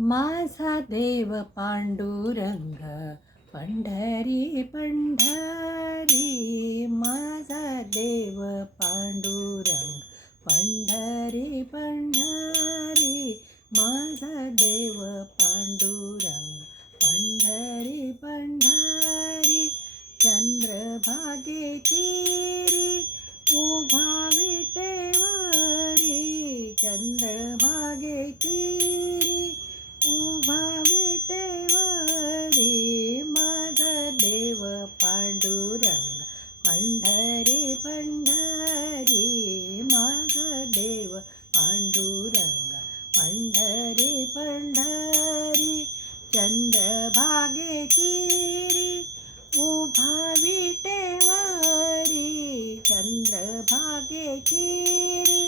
माझा देव पांडुरंग पंढरी पंढरी, माझा देव पांडुरंग पंढरी पंढरी, माझा देव पांडुरंग पंढरी पंढरी. चंद्रभागे तीरी उभा विटेवरी, चंद्रभागे तीरी उभा विटेवरी, माझा देव पांडुरंग पंढरी पंढरी, माझा देव पांडुरंग पंढरी पंढरी. चंद्रभागे तीरी उभा विटेवरी, चंद्रभागे तीरी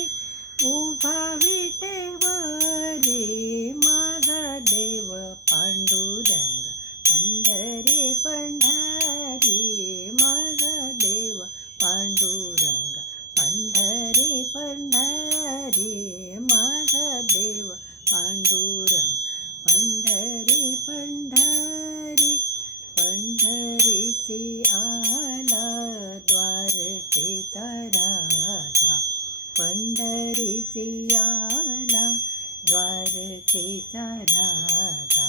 उभा विटेवरी, माझा देव पांडुरंग पंढरी पंढरी, माझा देव पांडुरंग पंढरी पंढरी, माझा देव पांडुरंग पंढरी पंढरी. पंढरीसी आला द्वारकेचा राजा, पंढरीसी आला द्वारकेचा राजा,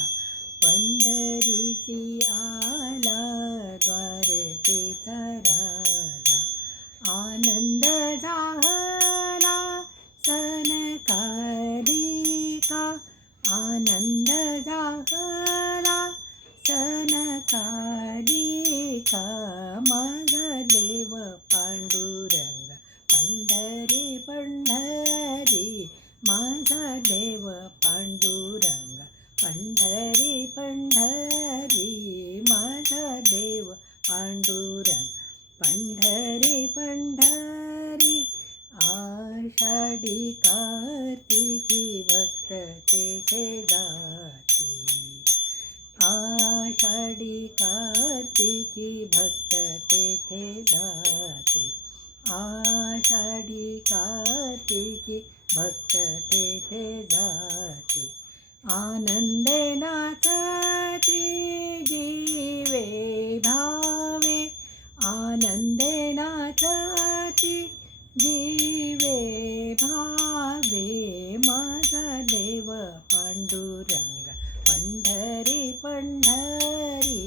पंढरीसी आला द्वारकेचा राजा. आनंद झाला सनकादिका, आनंद झाला सनकादिका, माझा देव पांडुरंग पंढरी पंढरी, माझा देव पांडुरंग पंढरी पंढरी, माझा देव पांडुरंग पंढरी पंढरी. आषाढी कार्तिकी भक्त तेथे जाती, आषाढी कार्तिकी भक्त तेथे जाती, आषाढी कार्तिकी भक्त तेथे जाती. आनंदे नाचती जीवे भावे, आनंदे नाचती जीवे भावे, माझा देव पांडुरंग पंढरी पंढरी,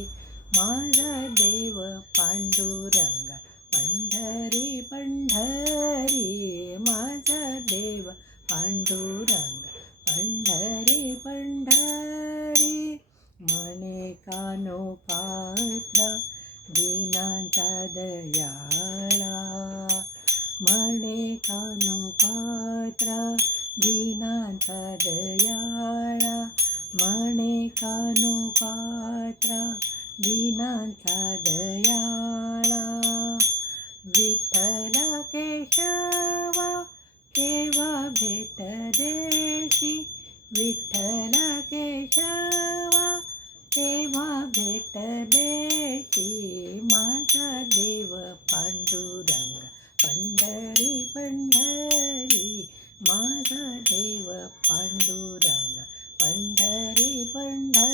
माझा देव पांडुरंग पंढरी पंढरी, माझा देव पांडुरंग पंढरी पंढरी. म्हणे कानोपात्रा दीनांचा दयाळा, म्हणे कानोपात्रा दीनांचा दयाळा, म्हणे कानोपात्रा दीनांचा दयाळा. विठ्ठल केशवा केव्हा भेट देशी, विठ्ठल केशवा केव्हा भेट देशी, माझा देव पांडुरंग पंढरी पंढरी, माझा देव पांडुरंग पंढरी पंढरी.